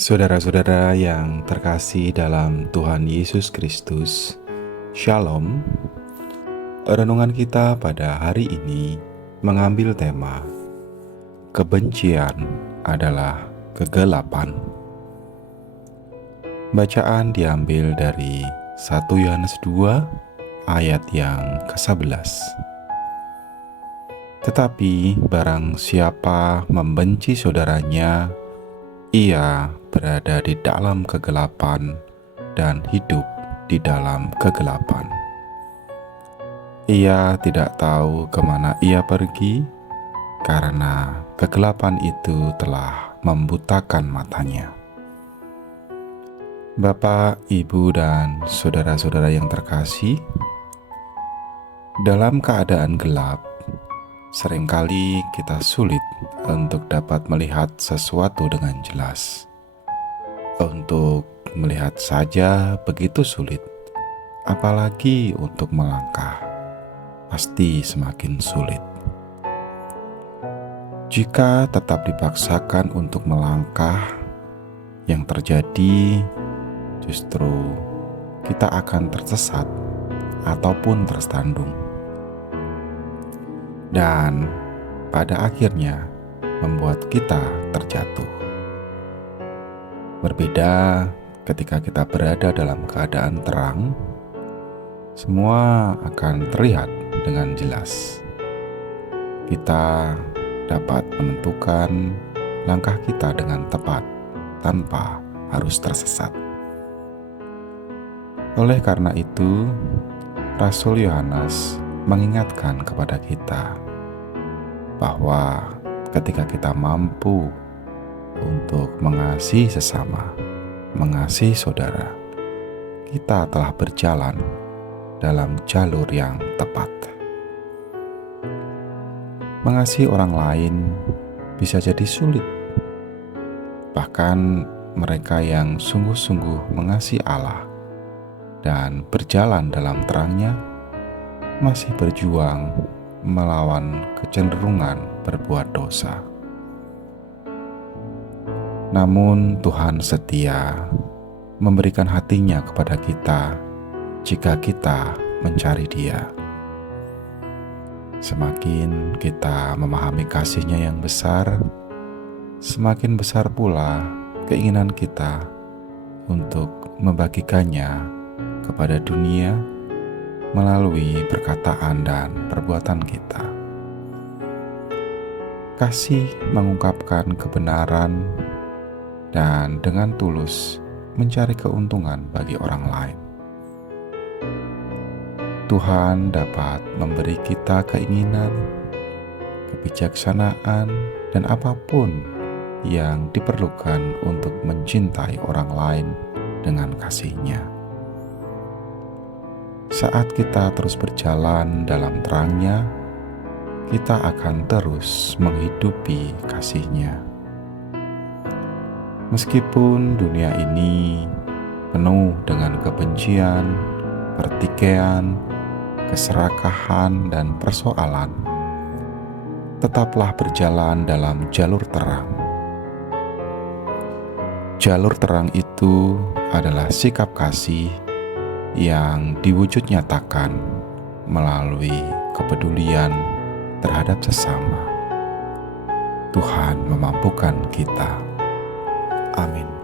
Saudara-saudara yang terkasih dalam Tuhan Yesus Kristus, Shalom. Renungan kita pada hari ini mengambil tema kebencian adalah kegelapan. Bacaan diambil dari 1 Yohanes 2 ayat yang ke-11. Tetapi barang siapa membenci saudaranya, ia berada di dalam kegelapan dan hidup di dalam kegelapan. Ia tidak tahu kemana ia pergi, karena kegelapan itu telah membutakan matanya. Bapak, Ibu, dan saudara-saudara yang terkasih, dalam keadaan gelap, seringkali kita sulit untuk dapat melihat sesuatu dengan jelas. Untuk melihat saja begitu sulit, apalagi untuk melangkah, pasti semakin sulit. Jika tetap dipaksakan untuk melangkah, yang terjadi justru kita akan tersesat ataupun tersandung. Dan pada akhirnya membuat kita terjatuh. Berbeda ketika kita berada dalam keadaan terang, semua akan terlihat dengan jelas. Kita dapat menentukan langkah kita dengan tepat tanpa harus tersesat. Oleh karena itu, Rasul Yohanes mengingatkan kepada kita bahwa ketika kita mampu untuk mengasihi sesama, mengasihi saudara, kita telah berjalan dalam jalur yang tepat. Mengasihi orang lain bisa jadi sulit. Bahkan mereka yang sungguh-sungguh mengasihi Allah dan berjalan dalam terangnya masih berjuang melawan kecenderungan berbuat dosa. Namun Tuhan setia memberikan hatinya kepada kita jika kita mencari Dia. Semakin kita memahami kasih-Nya yang besar, semakin besar pula keinginan kita untuk membagikannya kepada dunia melalui perkataan dan perbuatan kita. Kasih mengungkapkan kebenaran dan dengan tulus mencari keuntungan bagi orang lain. Tuhan dapat memberi kita keinginan, kebijaksanaan, dan apapun yang diperlukan untuk mencintai orang lain dengan kasih-Nya. Saat kita terus berjalan dalam terang-Nya, kita akan terus menghidupi kasih-Nya. Meskipun dunia ini penuh dengan kebencian, pertikaian, keserakahan, dan persoalan, tetaplah berjalan dalam jalur terang. Jalur terang itu adalah sikap kasih yang diwujud nyatakan melalui kepedulian terhadap sesama. Tuhan memampukan kita. Amin.